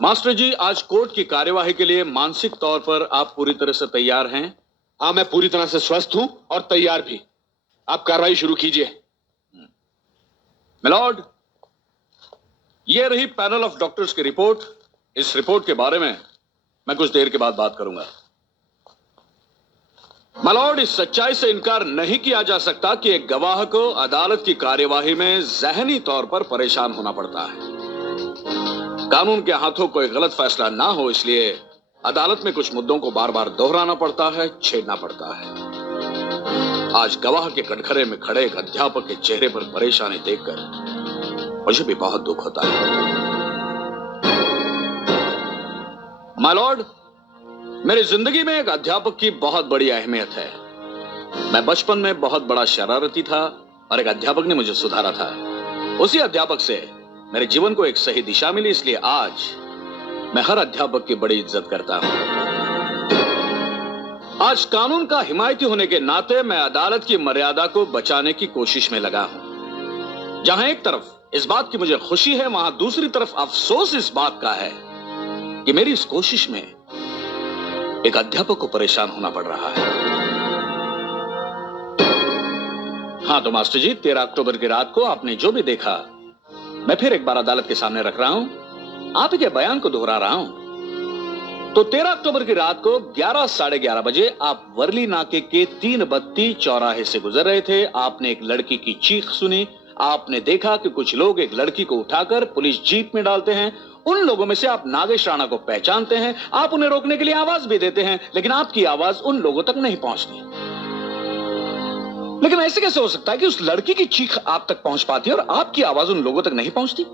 Master जी, आज court की कार्यवाही के लिए मानसिक तौर पर आप पूरी तरह से तैयार हैं? हाँ, मैं पूरी तरह से स्वस्थ हूं और तैयार भी। आप कार्रवाई शुरू कीजिए। मिलॉर्ड, ये रही पैनल ऑफ डॉक्टर्स की रिपोर्ट। इस रिपोर्ट के बारे में मैं कुछ देर के बाद बात करूंगा। मिलॉर्ड, इस सच्चाई से इनकार नहीं किया जा सकता कि एक गवाह को अदालत की कार्यवाही में जहनी तौर पर परेशान होना पड़ता है। कानून के हाथों कोई गलत फैसला ना हो, इसलिए अदालत में कुछ मुद्दों को बार बार दोहराना पड़ता है, छेड़ना पड़ता है। आज गवाह के कटघरे में खड़े एक अध्यापक के चेहरे पर परेशानी देखकर मुझे भी बहुत दुख होता है। माय लॉर्ड, मेरी जिंदगी में एक अध्यापक की बहुत बड़ी अहमियत है। मैं बचपन में बहुत बड़ा शरारती था और एक अध्यापक ने मुझे सुधारा था। उसी अध्यापक से मेरे जीवन को एक सही दिशा मिली, इसलिए आज मैं हर अध्यापक की बड़ी इज्जत करता हूं। आज कानून का हिमायती होने के नाते मैं अदालत की मर्यादा को बचाने की कोशिश में लगा हूं। जहां एक तरफ इस बात की मुझे खुशी है, वहां दूसरी तरफ अफसोस इस बात का है कि मेरी इस कोशिश में एक अध्यापक को परेशान होना पड़ रहा है। हाँ तो मास्टर जी, 13 अक्टूबर की रात को आपने जो भी देखा मैं फिर एक बार अदालत के सामने रख रहा हूं, आप के बयान को दोहरा रहा हूं। तो 13 अक्टूबर की रात को 11 साढ़े 11 बजे आप वर्ली नाके के 3 बत्ती चौराहे से गुजर रहे थे। आपने एक लड़की की चीख सुनी। आपने देखा कि कुछ लोग एक लड़की को उठाकर पुलिस जीप में डालते हैं। उन लोगों में से आप नागेश राणा को पहचानते हैं। आप उन्हें रोकने के लिए आवाज भी देते हैं, लेकिन आपकी आवाज उन लोगों तक नहीं पहुंचती। लेकिन ऐसे कैसे हो सकता है कि उस लड़की की चीख आप तक पहुंच पाती है और आपकी आवाज उन लोगों तक नहीं पहुंचती?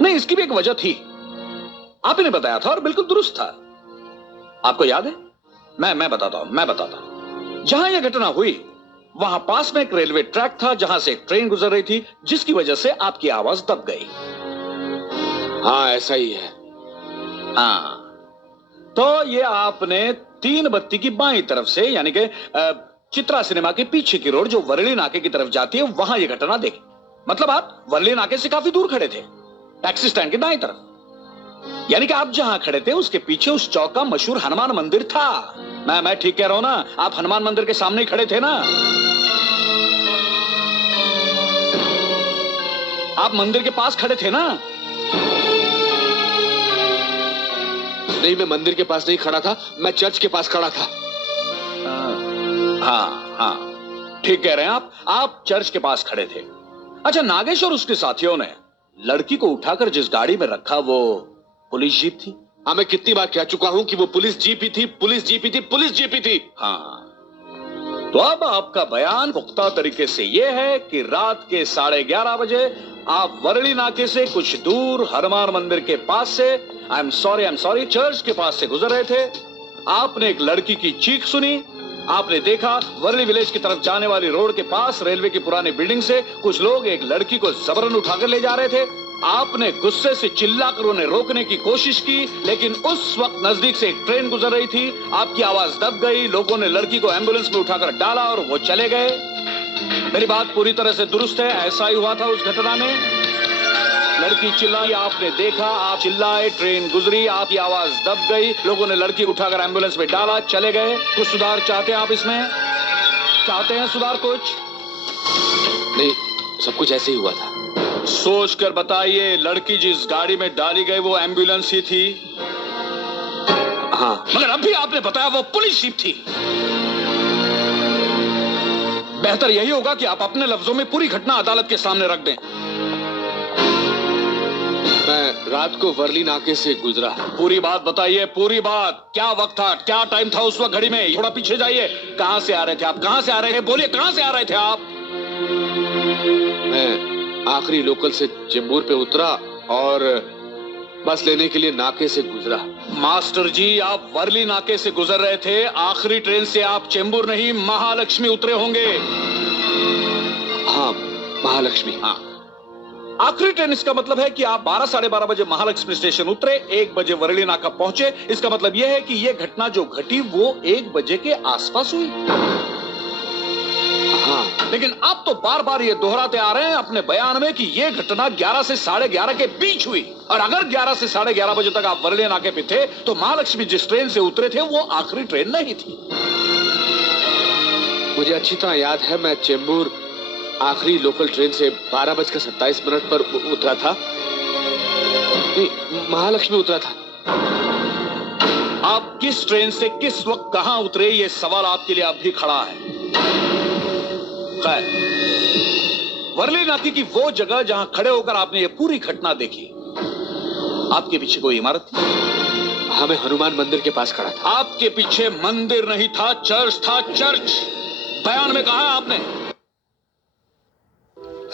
नहीं, इसकी भी एक वजह थी। आप इन्हें बताया था और बिल्कुल दुरुस्त था। आपको याद है? मैं बताता हूं। जहां यह घटना हुई वहां पास में एक रेलवे ट्रैक था जहां से एक ट्रेन गुजर रही थी, जिसकी वजह से आपकी आवाज दब गई। हाँ, ऐसा ही है। हाँ, तो ये आपने 3 बत्ती की बाईं तरफ से, यानी कि चित्रा सिनेमा के पीछे की रोड जो वर्ली नाके की तरफ जाती है, वहां यह घटना देखी। मतलब आप वर्ली नाके से काफी दूर खड़े थे, टैक्सी स्टैंड के दाईं तरफ। यानी कि आप जहां खड़े थे उसके पीछे उस चौक का मशहूर हनुमान मंदिर था। मैं ठीक कह रहा हूं ना? आप हनुमान मंदिर के सामने ही खड़े थे ना? आप मंदिर के पास खड़े थे ना? नहीं, मैं मंदिर के पास नहीं खड़ा था, मैं चर्च के पास खड़ा था। हाँ, ठीक कह रहे हैं आप चर्च के पास खड़े थे। अच्छा, नागेश और उसके साथियों ने लड़की को उठाकर जिस गाड़ी में रखा वो पुलिस जीप थी। हाँ, मैं कितनी बार कह चुका हूं कि वो पुलिस जीप ही थी, पुलिस जीप ही थी, पुलिस जीप ही थी। हाँ, तो अब आपका बयान पुख्ता तरीके से यह है कि रात के 11:30 बजे आप वर्ली नाके से कुछ दूर हनुमान मंदिर के पास से आई एम सॉरी चर्च के पास से गुजर रहे थे। आपने एक लड़की की चीख सुनी। आपने देखा वर्ली विलेज की तरफ जाने वाली रोड के पास रेलवे की पुरानी बिल्डिंग से कुछ लोग एक लड़की को जबरन उठाकर ले जा रहे थे। आपने गुस्से से चिल्लाकर उन्हें रोकने की कोशिश की, लेकिन उस वक्त नजदीक से एक ट्रेन गुजर रही थी। आपकी आवाज दब गई। लोगों ने लड़की को एम्बुलेंस में उठाकर डाला और वो चले गए। मेरी बात पूरी तरह से दुरुस्त है। ऐसा ही हुआ था उस घटना में। लड़की चिल्लाई, आपने देखा, आप चिल्लाए, ट्रेन गुजरी, आपकी आवाज दब गई। लोगों ने लड़की को उठाकर एम्बुलेंस में डाला, चले गए। कुछ सुधार चाहते हैं आप इसमें? चाहते हैं सुधार कुछ? नहीं, सब कुछ ऐसे ही हुआ था। सोच कर बताइए, लड़की जिस गाड़ी में डाली गई वो एम्बुलेंस ही थी? हाँ, मगर अभी आपने बताया वो पुलिस जीप थी। बेहतर यही होगा कि आप अपने लफ्जों में पूरी घटना अदालत के सामने रख दें। मैं रात को वर्ली नाके से गुजरा। पूरी बात बताइए, पूरी बात। क्या वक्त था, क्या टाइम था उस वक्त घड़ी में? थोड़ा पीछे जाइए। कहां से आ रहे थे आप? कहां से आ रहे थे? बोलिए, कहां से आ रहे थे आप? मैं आखिरी लोकल से चेंबूर पे उतरा और बस लेने के लिए नाके से गुजरा। मास्टर जी, आप वर्ली नाके से गुजर रहे थे। आखिरी ट्रेन से आप चेंबूर नहीं, महालक्ष्मी उतरे होंगे। हाँ, महालक्ष्मी। हाँ, आखिरी ट्रेन, इसका मतलब है कि आप 12 साढ़े 12 बजे महालक्ष्मी स्टेशन उतरे, 1 बजे वर्ली नाका पहुंचे। इसका मतलब यह है कि यह घटना जो घटी वो 1 बजे के आसपास हुई। हाँ, लेकिन आप तो बार बार ये दोहराते आ रहे हैं अपने बयान में कि ये घटना 11 से 11:30 के बीच हुई, और अगर 11 से 11:30 बजे तक आप वर्ली नाके पे थे तो महालक्ष्मी जिस ट्रेन से उतरे थे वो आखिरी ट्रेन नहीं थी। मुझे अच्छी तरह याद है, मैं चेंबूर आखिरी लोकल ट्रेन से 12:27 पर उतरा था। नहीं, महालक्ष्मी उतरा था। आप किस ट्रेन से किस वक्त कहां उतरे, ये सवाल आपके लिए अब भी खड़ा है। खैर, वर्ली नाके की वो जगह जहां खड़े होकर आपने ये पूरी घटना देखी, आपके पीछे कोई इमारत थी? हाँ, मैं हनुमान मंदिर के पास खड़ा था। आपके पीछे मंदिर नहीं था, चर्च था, चर्च। बयान में कहा है आपने।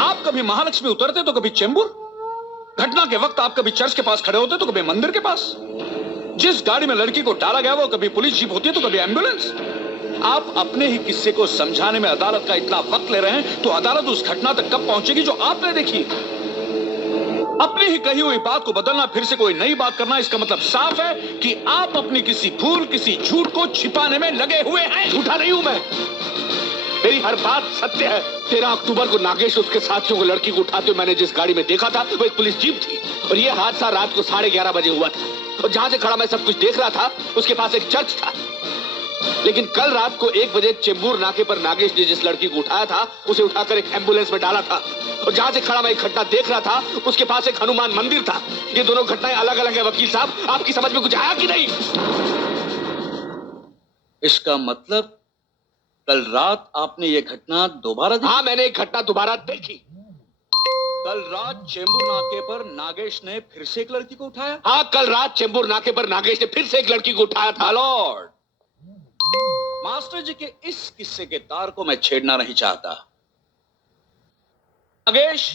आप कभी महालक्ष्मी उतरते तो कभी चेंबूर। घटना के वक्त आप कभी चर्च के पास खड़े होते तो कभी मंदिर के पास। जिस गाड़ी में लड़की को डाला गया वो कभी पुलिस जीप होती है तो कभी एम्बुलेंस। आप अपने ही किस्से को समझाने में अदालत का इतना वक्त ले रहे हैं तो अदालत उस घटना तक कब पहुंचेगी जो आपने देखी। अपनी ही कही हुई बात को बदलना, फिर से कोई नई बात करना, इसका मतलब साफ है कि आप अपनी किसी भूल, किसी झूठ को छिपाने में लगे हुए हैं। झूठा नहीं हूं मैं, मेरी हर बात सत्य है। 13 अक्टूबर को नागेश उसके साथियों को लड़की को उठाते हुए मैंने जिस गाड़ी में देखा था वो एक पुलिस जीप थी, और ये हादसा रात को 11:30 बजे हुआ था। और जहां से खड़ा मैं सब कुछ देख रहा था उसके पास एक चर्च था। लेकिन कल रात को 1 बजे चेंबूर नाके पर नागेश ने जिस लड़की को उठाया था उसे उठाकर एक एम्बुलेंस में डाला था, और जहां से खड़ा मैं एक घटना देख रहा था उसके पास एक हनुमान मंदिर था। ये दोनों घटनाएं अलग अलग है वकील साहब, आपकी समझ में कुछ आया कि नहीं? इसका मतलब कल रात आपने ये घटना दोबारा देखी? हाँ, मैंने एक घटना दोबारा देखी। कल रात चेंबूर नाके पर नागेश ने फिर से एक लड़की को उठाया? हाँ, कल रात चेंबूर नाके पर नागेश ने फिर से एक लड़की को उठाया था। लॉर्ड, मास्टर जी के इस किस्से के तार को मैं छेड़ना नहीं चाहता। नागेश,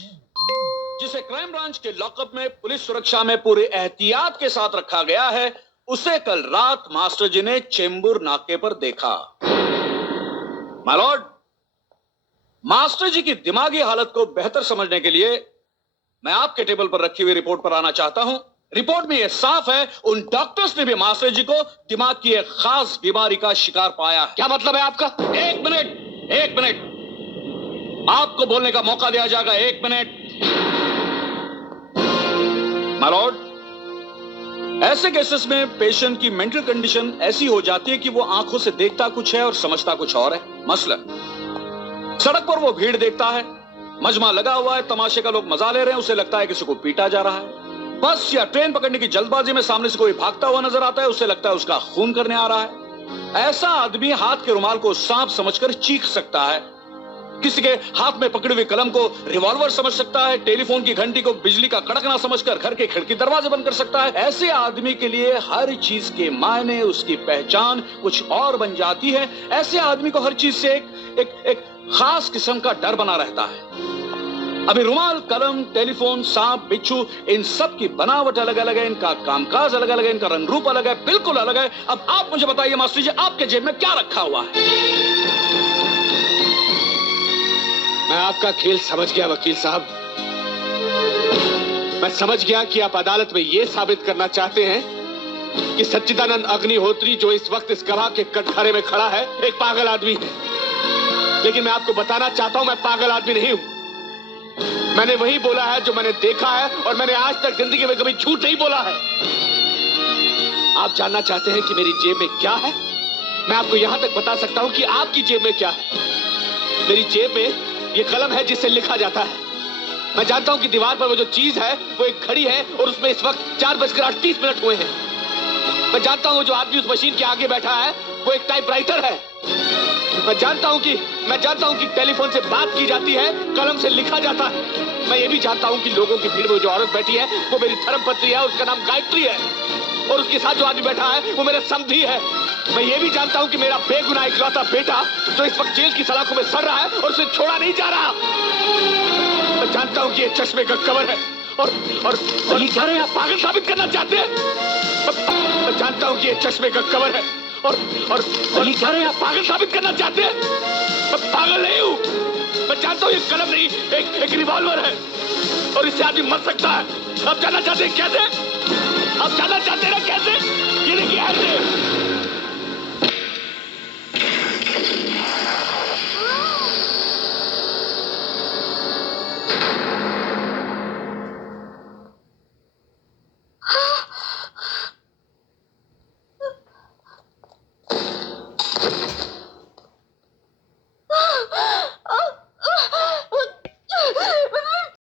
जिसे क्राइम ब्रांच के लॉकअप में पुलिस सुरक्षा में पूरे एहतियात के साथ रखा गया है, उसे कल रात मास्टर जी ने चेंबूर नाके पर देखा। माय लॉर्ड, मास्टर जी की दिमागी हालत को बेहतर समझने के लिए मैं आपके टेबल पर रखी हुई रिपोर्ट पर आना चाहता हूं। रिपोर्ट में यह साफ है, उन डॉक्टर्स ने भी मास्टर जी को दिमाग की एक खास बीमारी का शिकार पाया है। क्या मतलब है आपका? एक मिनट, आपको बोलने का मौका दिया जाएगा। 1 मिनट। माय लॉर्ड, ऐसे केसेस में पेशेंट की मेंटल कंडीशन ऐसी हो जाती है कि वो आंखों से देखता कुछ है और समझता कुछ और है। मसलन सड़क पर वो भीड़ देखता है, मजमा लगा हुआ है, तमाशे का लोग मजा ले रहे हैं, उसे लगता है किसी को पीटा जा रहा है। बस या ट्रेन पकड़ने की जल्दबाजी में सामने से कोई भागता हुआ नजर आता है, उसे लगता है उसका खून करने आ रहा है। ऐसा आदमी हाथ के रुमाल को सांप समझकर चीख सकता है, किसी के हाथ में पकड़ी हुई कलम को रिवॉल्वर समझ सकता है, टेलीफोन की घंटी को बिजली का कड़कना समझकर घर के खिड़की दरवाजे बंद कर सकता है। ऐसे आदमी के लिए हर चीज के मायने, उसकी पहचान कुछ और बन जाती है। ऐसे आदमी को हर चीज से एक खास किस्म का डर बना रहता है। अभी रुमाल, कलम, टेलीफोन, सांप, बिच्छू, इन सब की बनावट अलग अलग है, इनका कामकाज अलग अलग है, इनका रंग रूप अलग है, बिल्कुल अलग है। अब आप मुझे बताइए मास्टर जी, आपके जेब में क्या रखा हुआ है? मैं आपका खेल समझ गया वकील साहब। मैं समझ गया कि आप अदालत में यह साबित करना चाहते हैं कि सच्चिदानंद अग्निहोत्री जो इस वक्त इस गवाह के कटघरे में खड़ा है एक पागल आदमी है। लेकिन मैं आपको बताना चाहता हूं मैं पागल आदमी नहीं हूं। मैंने वही बोला है जो मैंने देखा है, और मैंने आज तक जिंदगी में कभी झूठ नहीं बोला है। आप जानना चाहते हैं कि मेरी जेब में क्या है? मैं आपको यहां तक बता सकता हूं कि आपकी जेब में क्या है। मेरी जेब में ये कलम है जिससे लिखा जाता है। मैं जानता हूं कि दीवार पर वो जो चीज है वो एक घड़ी है, और उसमें इस वक्त 4:38 हुए हैं। मैं जानता हूं जो आदमी उस मशीन के आगे बैठा है वो एक टाइपराइटर है। मैं जानता हूं कि टेलीफोन से बात की जाती है, कलम से लिखा जाता है। मैं ये भी जानता हूं कि लोगों की भीड़ में जो औरत बैठी है वो मेरी धर्मपत्नी है, उसका नाम गायत्री है, और उसके साथ जो आदमी बैठा है वो मेरा समधी है। मैं ये भी जानता हूं कि मेरा बेगुनाह इकलौता बेटा जो इस वक्त जेल की सलाखों में सड़ रहा है और उसे छोड़ा नहीं जा रहा। मैं जानता हूं कि ये चश्मे का कवर है, और ये क्या रहे आप पागल साबित करना चाहते हैं? मैं जानता हूं कि ये चश्मे का कवर है, और ये क्या रहे आप पागल साबित करना चाहते हैं? मैं पागल नहीं हूं। मैं जानता हूं ये कलम नहीं एक रिवॉल्वर है, और इससे आदमी मर सकता है। आप जानना चाहते हैं कैसे? आप जानना चाहते हैं ना कैसे? ये देखिए ऐसे।